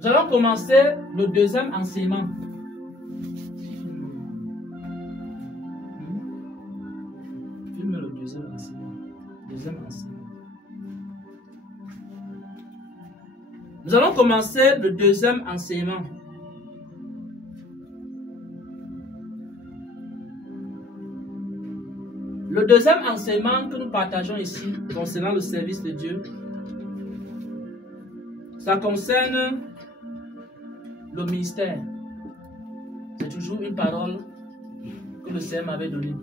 Nous allons commencer le deuxième enseignement. Filme le deuxième enseignement. Nous allons commencer le deuxième enseignement. Le deuxième enseignement que nous partageons ici concernant le service de Dieu, ça concerne le ministère. C'est toujours une parole que le Seigneur m'avait donnée.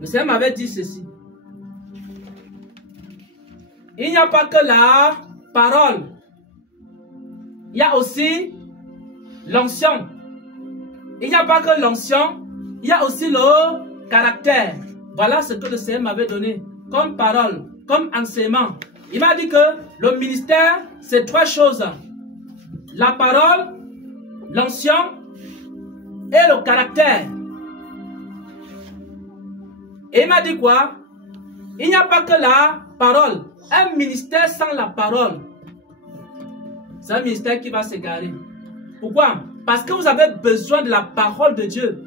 Le Seigneur m'avait dit ceci. Il n'y a pas que la parole. Il y a aussi l'onction. Il n'y a pas que l'onction. Il y a aussi le caractère. Voilà ce que le Seigneur m'avait donné comme parole, comme enseignement. Il m'a dit que le ministère, c'est trois choses. La parole, l'onction et le caractère. Et il m'a dit quoi? Il n'y a pas que la parole. Un ministère sans la parole, c'est un ministère qui va s'égarer. Pourquoi? Parce que vous avez besoin de la parole de Dieu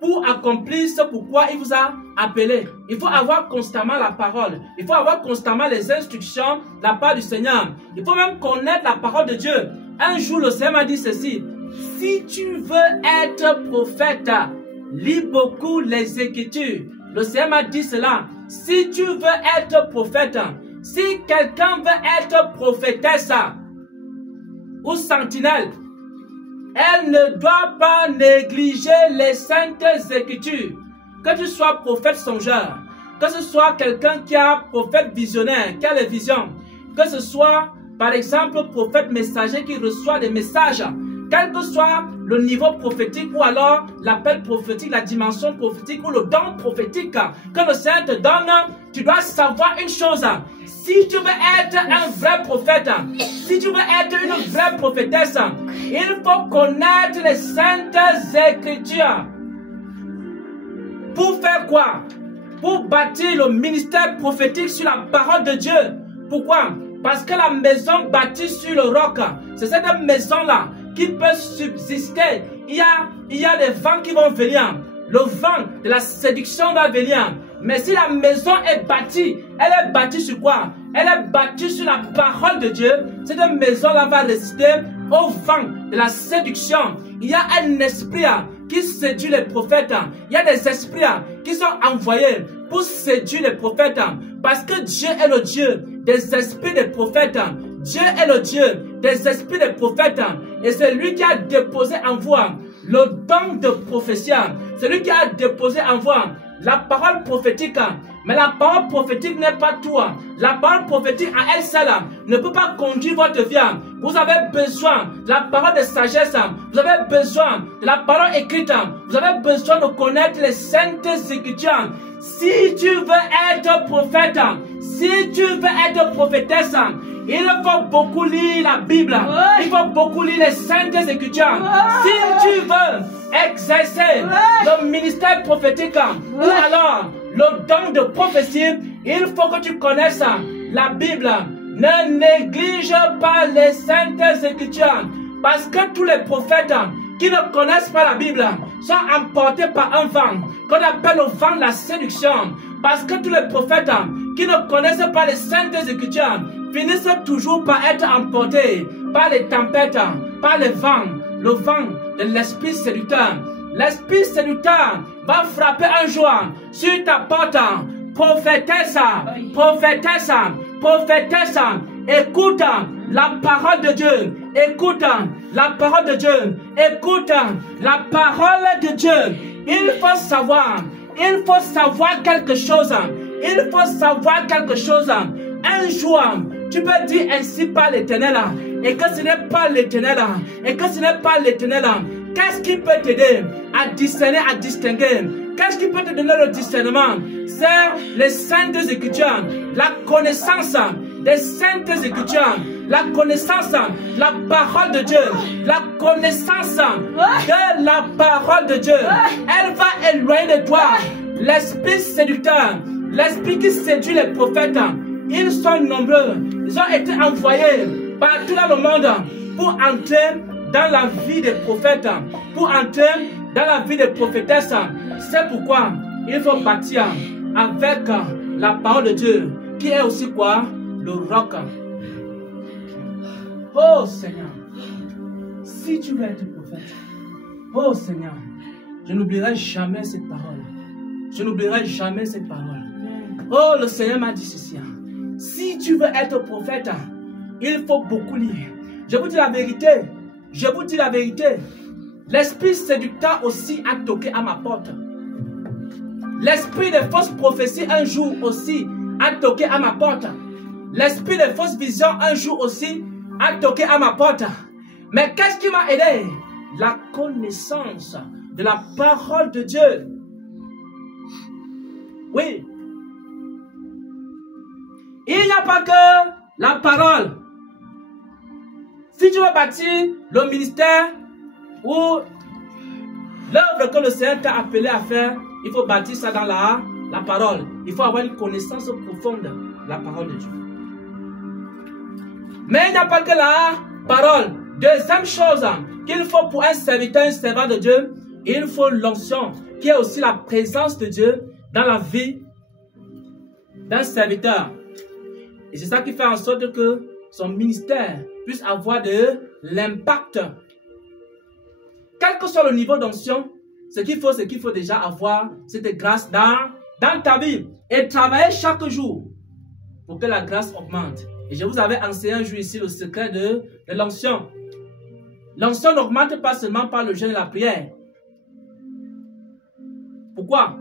pour accomplir ce pourquoi il vous a appelé. Il faut avoir constamment la parole. Il faut avoir constamment les instructions de la part du Seigneur. Il faut même connaître la parole de Dieu. Un jour, le Seigneur m'a dit ceci. Si tu veux être prophète, lis beaucoup les Écritures. Le Seigneur m'a dit cela. Si tu veux être prophète, si quelqu'un veut être prophétesse ou sentinelle, elle ne doit pas négliger les saintes écritures. Que tu sois prophète songeur, que ce soit quelqu'un qui a prophète visionnaire, qui a les visions, que ce soit par exemple prophète messager qui reçoit des messages, quel que soit le niveau prophétique ou alors l'appel prophétique, la dimension prophétique ou le don prophétique que le Seigneur te donne, tu dois savoir une chose. Si tu veux être un vrai prophète, si tu veux être une vraie prophétesse, il faut connaître les saintes écritures. Pour faire quoi? Pour bâtir le ministère prophétique sur la parole de Dieu. Pourquoi? Parce que la maison bâtie sur le roc, c'est cette maison-là qui peut subsister. Il y a des vents qui vont venir. Le vent de la séduction va venir. Mais si la maison est bâtie, elle est bâtie sur quoi? Elle est bâtie sur la parole de Dieu. Cette maison-là va résister au vent de la séduction. Il y a un esprit qui séduit les prophètes. Il y a des esprits qui sont envoyés pour séduire les prophètes. Parce que Dieu est le Dieu des esprits des prophètes. Dieu est le Dieu des esprits des prophètes. Et c'est lui qui a déposé en vous le don de prophétie. C'est lui qui a déposé en vous la parole prophétique. Mais la parole prophétique n'est pas tout. La parole prophétique à elle seule ne peut pas conduire votre vie. Vous avez besoin de la parole de sagesse. Vous avez besoin de la parole écrite. Vous avez besoin de connaître les saintes écritures. Si tu veux être prophète, si tu veux être prophétesse, il faut beaucoup lire la Bible. Il faut beaucoup lire les saintes écritures. Si tu veux exercer le ministère prophétique ou alors le don de prophétie, il faut que tu connaisses la Bible. Ne néglige pas les saintes écritures. Parce que tous les prophètes qui ne connaissent pas la Bible sont emportés par un vent qu'on appelle le vent de la séduction. Parce que tous les prophètes qui ne connaissent pas les saintes écritures finissent toujours par être emportés par les tempêtes, par les vents, le vent de l'esprit séducteur. L'esprit séducteur va frapper un jour sur ta porte. Prophétesse, prophétesse, prophétesse, écoute la parole de Dieu. Écoute la parole de Dieu. Écoute la parole de Dieu. Il faut savoir quelque chose. Il faut savoir quelque chose. Un jour, tu peux dire ainsi par l'Éternel et que ce n'est pas l'Éternel et que ce n'est pas l'Éternel. Qu'est-ce qui peut t'aider à discerner, à distinguer? Qu'est-ce qui peut te donner le discernement? C'est les saintes écritures, la connaissance des saintes écritures, la connaissance de la parole de Dieu, la connaissance de la parole de Dieu. Elle va éloigner de toi l'esprit séducteur, l'esprit qui séduit les prophètes. Ils sont nombreux. Ils ont été envoyés partout dans le monde pour entrer dans la vie des prophètes, pour entrer dans la vie des prophétesses. C'est pourquoi il faut bâtir avec la parole de Dieu, qui est aussi quoi? Le roc. Oh Seigneur, si tu veux être prophète, oh Seigneur, je n'oublierai jamais cette parole. Je n'oublierai jamais cette parole. Oh, le Seigneur m'a dit ceci. Si tu veux être prophète, il faut beaucoup lire. Je vous dis la vérité. Je vous dis la vérité. L'esprit séducteur aussi a toqué à ma porte. L'esprit de fausse prophétie un jour aussi a toqué à ma porte. L'esprit de fausse vision un jour aussi a toqué à ma porte. Mais qu'est-ce qui m'a aidé? La connaissance de la parole de Dieu. Oui. Il n'y a pas que la parole. Si tu veux bâtir le ministère ou l'œuvre que le Seigneur t'a appelé à faire, il faut bâtir ça dans la parole. Il faut avoir une connaissance profonde de la parole de Dieu. Mais il n'y a pas que la parole. Deuxième chose qu'il faut pour un serviteur, un servant de Dieu, il faut l'onction, qui est aussi la présence de Dieu dans la vie d'un serviteur. Et c'est ça qui fait en sorte que son ministère puisse avoir de l'impact. Quel que soit le niveau d'onction, ce qu'il faut déjà avoir cette grâce dans ta vie et travailler chaque jour pour que la grâce augmente. Et je vous avais enseigné un jour ici le secret de l'onction. L'onction n'augmente pas seulement par le jeûne et la prière. Pourquoi?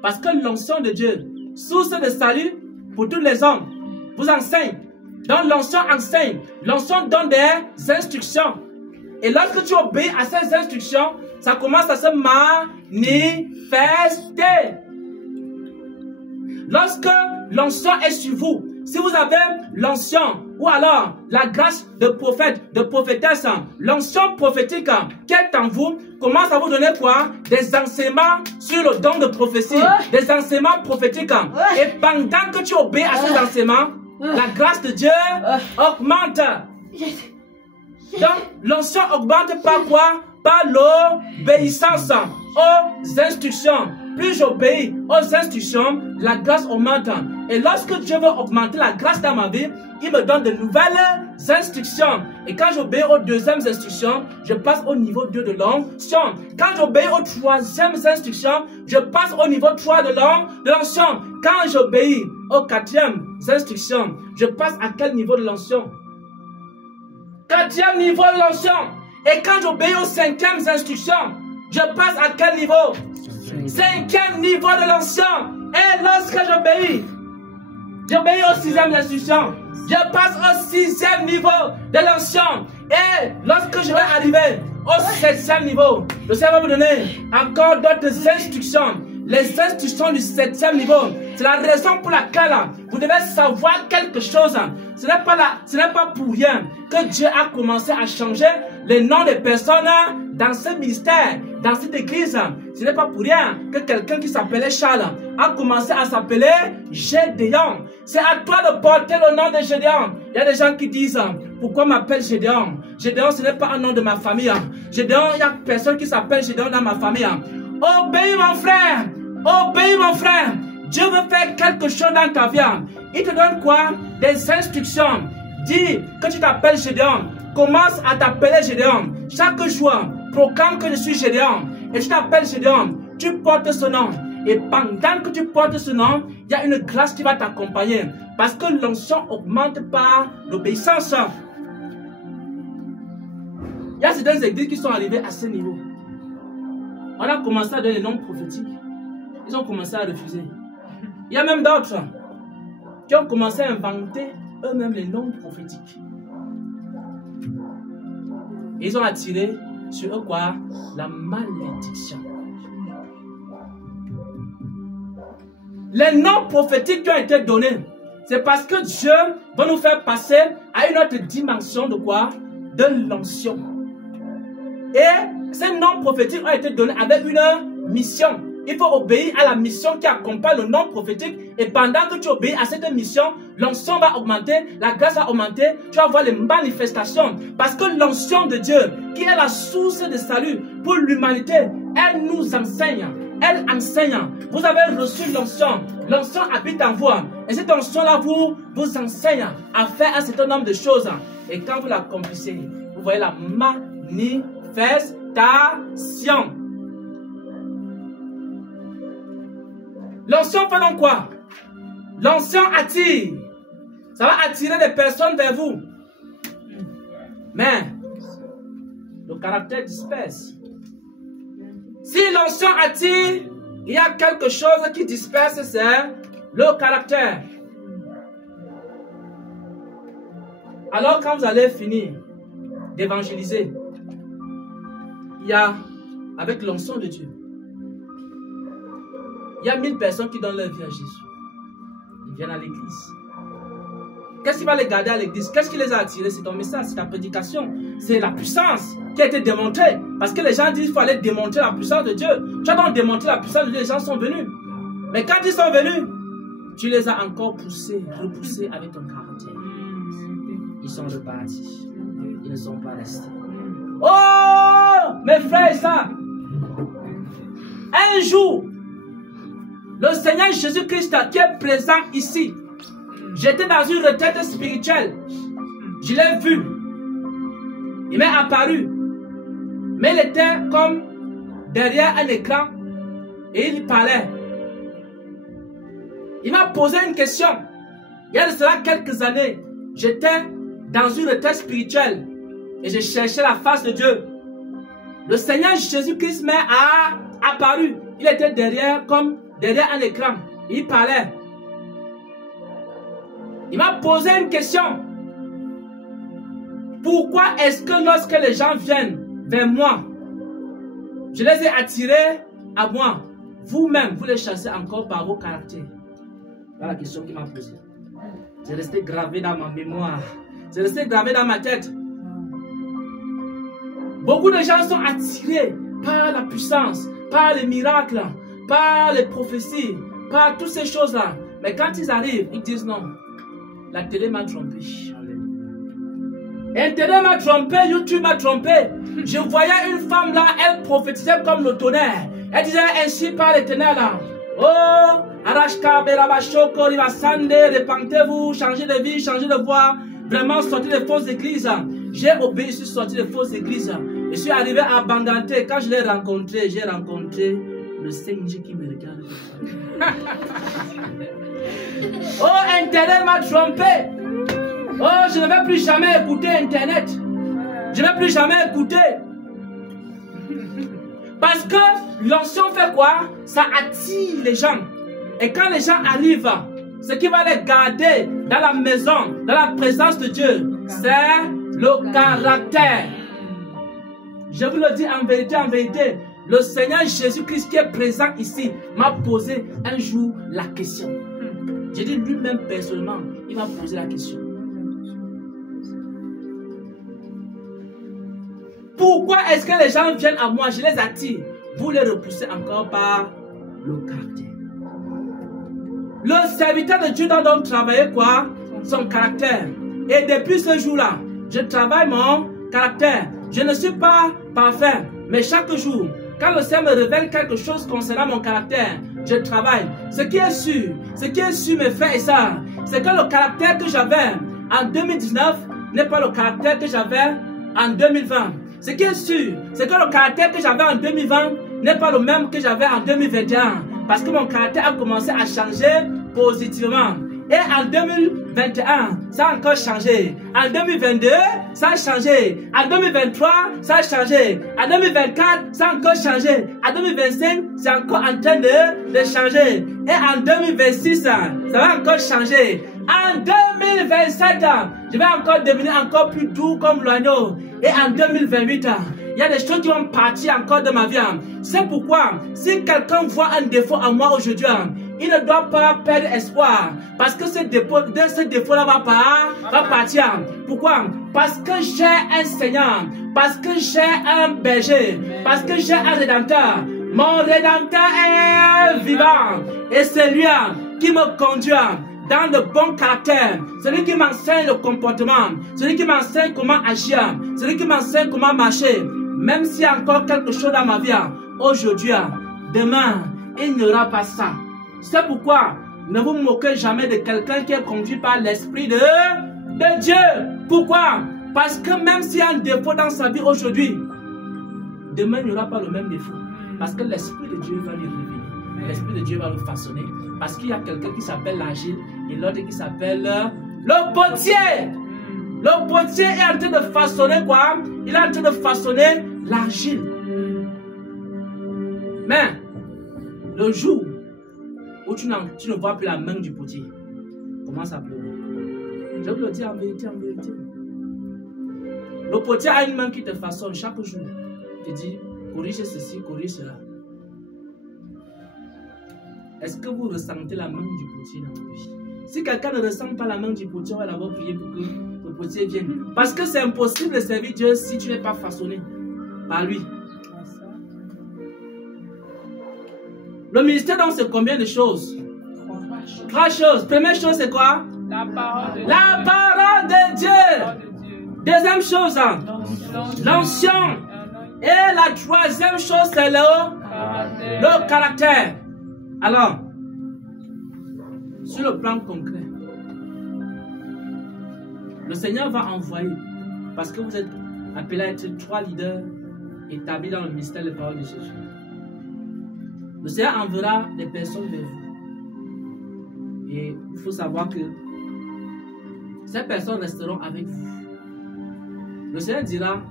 Parce que l'onction de Dieu, source de salut pour tous les hommes, vous enseigne. Donc l'onction enseigne. L'onction donne des instructions. Et lorsque tu obéis à ces instructions, ça commence à se manifester. Lorsque l'onction est sur vous, si vous avez l'onction ou alors la grâce de prophète, de prophétesse, l'onction prophétique qui est en vous commence à vous donner quoi? Des enseignements sur le don de prophétie, des enseignements prophétiques. Et pendant que tu obéis à ces enseignements, la grâce de Dieu augmente. Donc, l'onction augmente par quoi? Par l'obéissance aux instructions. Plus j'obéis aux instructions, la grâce augmente. Et lorsque Dieu veut augmenter la grâce dans ma vie, il me donne de nouvelles instructions. Et quand j'obéis aux deuxièmes instructions, je passe au niveau 2 de l'onction. Quand j'obéis aux troisièmes instructions, je passe au niveau 3 de l'onction. Quand j'obéis aux quatrièmes instructions, je passe à quel niveau de l'onction? Quatrième niveau de l'onction. Et quand j'obéis aux cinquièmes instructions, je passe à quel niveau? Cinquième niveau de l'onction. Et lorsque j'obéis aux sixième instruction, je passe au sixième niveau de l'onction. Et lorsque je vais arriver au septième niveau, le Seigneur va vous donner encore d'autres instructions. Les instructions du septième niveau. C'est la raison pour laquelle vous devez savoir quelque chose. Ce n'est pas pour rien que Dieu a commencé à changer les noms des personnes dans ce ministère, dans cette église. Ce n'est pas pour rien que quelqu'un qui s'appelait Charles a commencé à s'appeler Gédéon. C'est à toi de porter le nom de Gédéon. Il y a des gens qui disent, pourquoi m'appelle Gédéon? Gédéon, ce n'est pas un nom de ma famille. Gédéon, il n'y a personne qui s'appelle Gédéon dans ma famille. Obéis mon frère, obéis mon frère. Dieu veut faire quelque chose dans ta vie. Il te donne quoi? Des instructions. Dis que tu t'appelles Gédéon. Commence à t'appeler Gédéon. Chaque jour, proclame que je suis Gédéon. Et tu t'appelles Gédéon. Tu portes ce nom. Et pendant que tu portes ce nom, il y a une grâce qui va t'accompagner. Parce que l'onction augmente par l'obéissance. Il y a certaines églises qui sont arrivées à ce niveau. On a commencé à donner les noms prophétiques. Ils ont commencé à refuser. Il y a même d'autres qui ont commencé à inventer eux-mêmes les noms prophétiques. Et ils ont attiré sur eux quoi? La malédiction. Les noms prophétiques qui ont été donnés, c'est parce que Dieu va nous faire passer à une autre dimension de quoi? De l'onction. Et ces noms prophétiques ont été donnés avec une mission. il faut obéir à la mission qui accompagne le nom prophétique. Et pendant que tu obéis à cette mission, l'onction va augmenter, la grâce va augmenter, tu vas voir les manifestations. Parce que l'onction de Dieu, qui est la source de salut pour l'humanité, elle nous enseigne. Elle enseigne. Vous avez reçu l'onction. L'onction habite en vous. Et cette onction-là vous enseigne à faire un certain nombre de choses. Et quand vous l'accomplissez, vous voyez la manifestation. L'onction fait donc quoi? L'onction attire. Ça va attirer des personnes vers vous. Mais le caractère disperse. Si l'onction attire, il y a quelque chose qui disperse, c'est le caractère. Alors quand vous allez finir d'évangéliser, il y a, avec l'onction de Dieu, il y a 1000 personnes qui donnent leur vie à Jésus. Ils viennent à l'église. Qu'est-ce qui va les garder à l'église? Qu'est-ce qui les a attirés? C'est ton message, c'est ta prédication. C'est la puissance qui a été démontrée. Parce que les gens disent qu'il faut aller démontrer la puissance de Dieu. Tu as donc démontré la puissance de Dieu, les gens sont venus. Mais quand ils sont venus, tu les as encore poussés, repoussés avec ton caractère. Ils sont repartis. Ils ne sont pas restés. Oh, mes frères et sœurs, un jour, le Seigneur Jésus-Christ qui est présent ici, j'étais dans une retraite spirituelle. Je l'ai vu. Il m'est apparu. Mais il était comme derrière un écran et il parlait. Il m'a posé une question. Il y a de cela quelques années, j'étais dans une retraite spirituelle et je cherchais la face de Dieu. Le Seigneur Jésus-Christ m'est apparu. Il était derrière, comme derrière un écran. Il parlait. Il m'a posé une question. Pourquoi est-ce que lorsque les gens viennent vers moi, je les ai attirés à moi, vous-même, vous les chassez encore par vos caractères? Voilà la question qu'il m'a posée. C'est resté gravé dans ma mémoire. C'est resté gravé dans ma tête. Beaucoup de gens sont attirés par la puissance, par les miracles, par les prophéties, par toutes ces choses-là. Mais quand ils arrivent, ils disent non. La télé m'a trompé. Internet m'a trompé, YouTube m'a trompé. Je voyais une femme là, elle prophétisait comme le tonnerre. Elle disait ainsi par l'Éternel là. Oh, Arashka, Berabashoko, Rivasande, repentez-vous, changez de vie, changez de voie. Vraiment sortir des fausses églises. J'ai obéi, je suis sorti des fausses églises. Je suis arrivé à Banganté. Quand je l'ai rencontré, j'ai rencontré le Seigneur qui me regarde. Oh, Internet m'a trompé. Oh, je ne vais plus jamais écouter Internet. Je ne vais plus jamais écouter. Parce que l'onction fait quoi? Ça attire les gens. Et quand les gens arrivent, ce qui va les garder dans la maison, dans la présence de Dieu, c'est le caractère. Je vous le dis en vérité, le Seigneur Jésus-Christ qui est présent ici m'a posé un jour la question. J'ai dit lui-même personnellement, il m'a posé la question. Pourquoi est-ce que les gens viennent à moi, je les attire? Vous les repoussez encore par le caractère. Le serviteur de Dieu doit donc travailler quoi? Son caractère. Et depuis ce jour-là, je travaille mon caractère. Je ne suis pas parfait, mais chaque jour, quand le Seigneur me révèle quelque chose concernant mon caractère, je travaille. Ce qui est sûr, mes frères et sœurs, c'est que le caractère que j'avais en 2019 n'est pas le caractère que j'avais en 2020. Ce qui est sûr, c'est que le caractère que j'avais en 2020 n'est pas le même que j'avais en 2021. Parce que mon caractère a commencé à changer positivement. Et en 2021, ça a encore changé. En 2022, ça a changé. En 2023, ça a changé. En 2024, ça a encore changé. En 2025, c'est encore en train de changer. Et en 2026, ça va encore changer. En 2027, je vais encore devenir encore plus doux comme l'agneau. Et en 2028, il y a des choses qui vont partir encore de ma vie. C'est pourquoi, si quelqu'un voit un défaut en moi aujourd'hui, il ne doit pas perdre espoir. Parce que ce défaut-là va partir. Pourquoi? Parce que j'ai un Seigneur. Parce que j'ai un berger. Parce que j'ai un Rédempteur. Mon Rédempteur est vivant. Et c'est lui qui me conduit dans le bon caractère. C'est lui qui m'enseigne le comportement. C'est lui qui m'enseigne comment agir. C'est lui qui m'enseigne comment marcher. Même s'il y a encore quelque chose dans ma vie, aujourd'hui, demain, il n'y aura pas ça. C'est pourquoi ne vous moquez jamais de quelqu'un qui est conduit par l'Esprit de Dieu. Pourquoi? Parce que même s'il y a un défaut dans sa vie aujourd'hui, demain il n'y aura pas le même défaut. Parce que l'Esprit de Dieu va lui révéler. L'Esprit de Dieu va le façonner. Parce qu'il y a quelqu'un qui s'appelle l'Agile et l'autre qui s'appelle le potier. Le potier est en train de façonner quoi? Il est en train de façonner l'Agile. Mais le jour où tu ne vois plus la main du potier, commence à pleurer. Je vous le dis en vérité, en vérité. Le potier a une main qui te façonne chaque jour. Il te dit, corrige ceci, corrige cela. Est-ce que vous ressentez la main du potier dans votre vie? Si quelqu'un ne ressent pas la main du potier, on va d'abord prier pour que le potier vienne. Parce que c'est impossible de servir Dieu si tu n'es pas façonné par lui. Le ministère, donc, c'est combien de choses? Trois choses. Première chose, c'est quoi? La parole de Dieu. La parole de Dieu. Deuxième chose, l'onction. Et la troisième chose, c'est le caractère. Alors, sur le plan concret, le Seigneur va envoyer, parce que vous êtes appelés à être 3 leaders établis dans le ministère de la parole de Jésus. Le Seigneur enverra des personnes vers vous. Et il faut savoir que ces personnes resteront avec vous. Le Seigneur dira,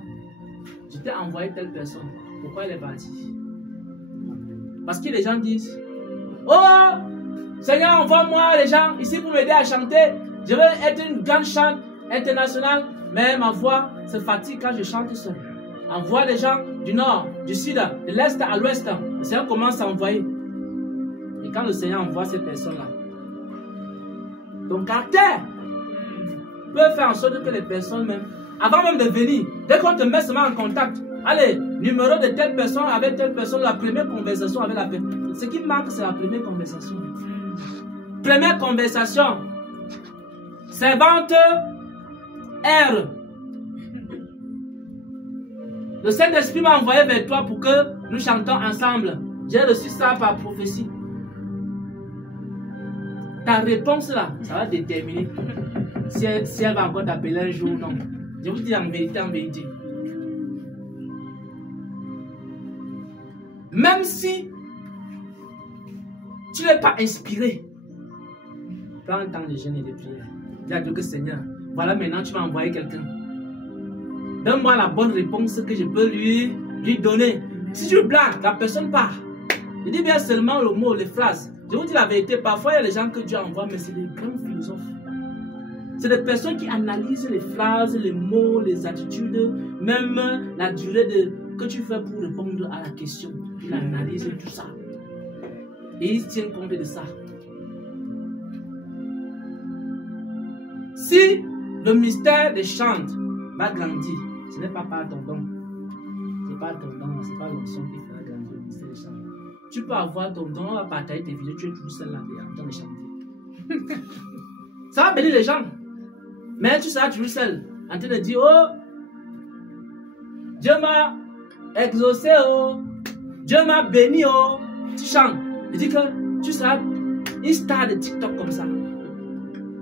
je t'ai envoyé telle personne. Pourquoi elle est partie? Parce que les gens disent, oh, Seigneur, envoie-moi les gens ici pour m'aider à chanter. Je veux être une grande chante internationale, mais ma voix se fatigue quand je chante seul. Envoie les gens du nord, du sud, de l'est à l'ouest. Le Seigneur commence à envoyer. Et quand le Seigneur envoie ces personnes-là, ton caractère peut faire en sorte que les personnes même, avant même de venir, dès qu'on te met seulement en contact, allez, numéro de telle personne avec telle personne, la première conversation avec la personne. Ce qui manque, c'est la première conversation. Première conversation. Servante R. Le Saint-Esprit m'a envoyé vers toi pour que nous chantons ensemble. J'ai reçu ça par prophétie. Ta réponse là, ça va déterminer si elle va encore t'appeler un jour ou non. Je vous dis en vérité, en vérité. Même si tu n'es pas inspiré, prends un temps de jeûne et de prière. Dis à Dieu que Seigneur, voilà maintenant tu m'as envoyé quelqu'un. Donne-moi la bonne réponse que je peux lui donner. Si tu blagues, la personne part. Je dis bien seulement le mot, les phrases. Je vous dis la vérité, parfois il y a des gens que Dieu envoie, mais c'est des grands philosophes. C'est des personnes qui analysent les phrases, les mots, les attitudes, même la durée que tu fais pour répondre à la question. Ils analysent tout ça. Et ils tiennent compte de ça. Si le mystère des chants va grandir, ce n'est pas par ton don. Ce n'est pas ton don, ce n'est pas l'onction qui fera grandir le mystère des chants. Tu peux avoir ton don, on va partager tes vidéos, tu es toujours seul là en train de chanter. Ça va bénir les gens. Mais tu seras toujours seul en train de dire, oh, Dieu m'a exaucé, oh, Dieu m'a béni, oh. Tu chantes. Je dis que tu seras une star de TikTok comme ça.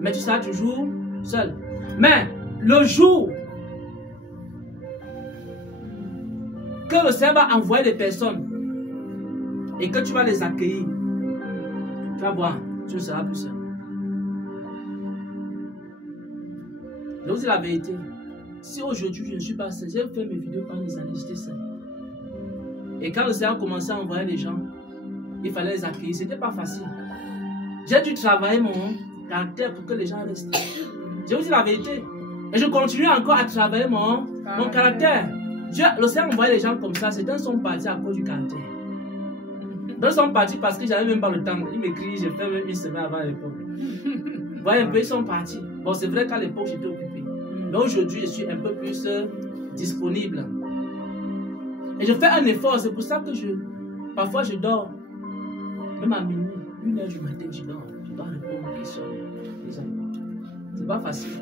Mais tu seras toujours seul. Mais le jour que le Seigneur va envoyer des personnes et que tu vas les accueillir, tu vas voir, tu ne seras plus seul. Je vous dis la vérité. Si aujourd'hui je ne suis pas seul, j'ai fait mes vidéos pendant des années, j'étais seul. Et quand le Seigneur commençait à envoyer les gens, il fallait les accueillir. Ce n'était pas facile. J'ai dû travailler mon caractère pour que les gens restent. Je vous dis la vérité. Et je continue encore à travailler mon caractère. Le Seigneur envoyait les gens comme ça. Certains sont partis à cause du caractère. D'autres sont partis parce que j'avais même pas le temps. Ils m'écrivent, j'ai fait même une semaine avant l'époque. Vous voyez un peu, ils sont partis. Bon, c'est vrai qu'à l'époque, j'étais occupé. Mais aujourd'hui, je suis un peu plus disponible. Et je fais un effort. C'est pour ça que Parfois, je dors. Même à minuit, 1h du matin, je dors. Je dois répondre aux questions. C'est pas facile.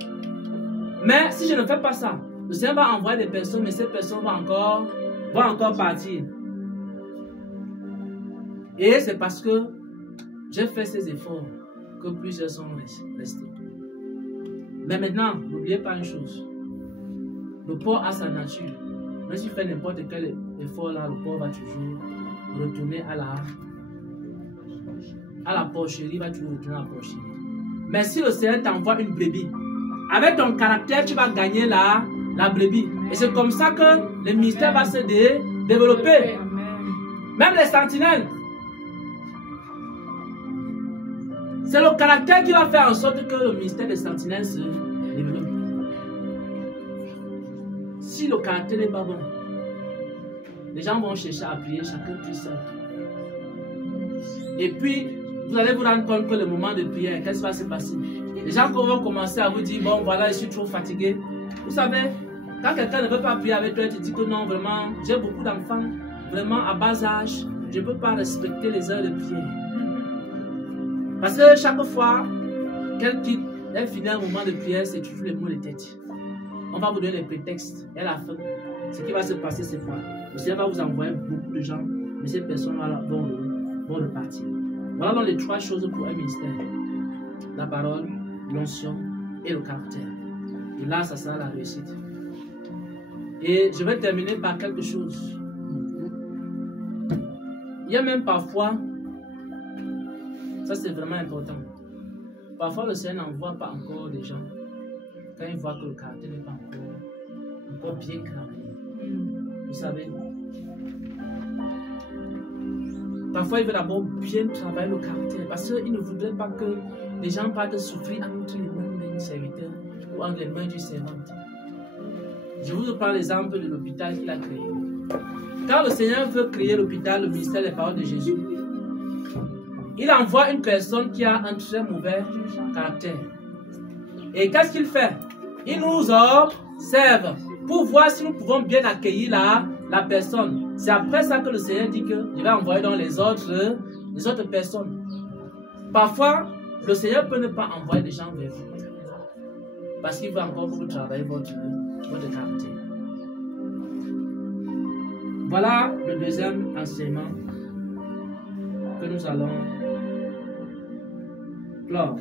Mais si je ne fais pas ça, le Seigneur va envoyer des personnes, mais ces personnes vont encore partir. Et c'est parce que j'ai fait ces efforts que plusieurs sont restés. Mais maintenant, n'oubliez pas une chose. Le porc a sa nature. Même si tu fais n'importe quel effort là, le porc va toujours retourner à la porcherie, va toujours retourner à la porcherie. Mais si le Seigneur t'envoie une brebis, avec ton caractère, tu vas gagner la brebis. Et c'est comme ça que le ministère va se développer. Même les sentinelles. C'est le caractère qui va faire en sorte que le ministère des sentinelles se développe. Si le caractère n'est pas bon, les gens vont chercher à prier chacun tout seul. Et puis, vous allez vous rendre compte que le moment de prière, qu'est-ce qui va se passer? Les gens vont commencer à vous dire, bon voilà, je suis trop fatigué. Vous savez, quand quelqu'un ne veut pas prier avec toi, il te dit que non, vraiment, j'ai beaucoup d'enfants, vraiment à bas âge, je ne peux pas respecter les heures de prière. Parce que chaque fois qu'elle finit un moment de prière, c'est toujours les mots de tête. On va vous donner les prétextes. Et à la fin, ce qui va se passer, c'est quoi? Le Seigneur va vous envoyer beaucoup de gens, mais ces personnes-là vont repartir. Voilà donc les 3 choses pour un ministère. La parole, l'onction et le caractère. Et là, ça sera la réussite. Et je vais terminer par quelque chose. Il y a même parfois, ça c'est vraiment important, parfois le Seigneur n'envoie pas encore des gens quand il voit que le caractère n'est pas encore bien travaillé. Vous savez, parfois il veut d'abord bien travailler le caractère parce qu'il ne voudrait pas que les gens partent souffrir entre les mains d'un serviteur ou entre les mains du servant. Je vous prends l'exemple de l'hôpital qu'il a créé. Quand le Seigneur veut créer l'hôpital, le ministère des paroles de Jésus, il envoie une personne qui a un très mauvais caractère. Et qu'est-ce qu'il fait? Il nous observe pour voir si nous pouvons bien accueillir la personne. C'est après ça que le Seigneur dit que je vais envoyer dans les autres personnes. Parfois, le Seigneur peut ne pas envoyer des gens vers vous. Parce qu'il veut encore que vous travaillez votre caractère. Voilà le deuxième enseignement que nous allons clore.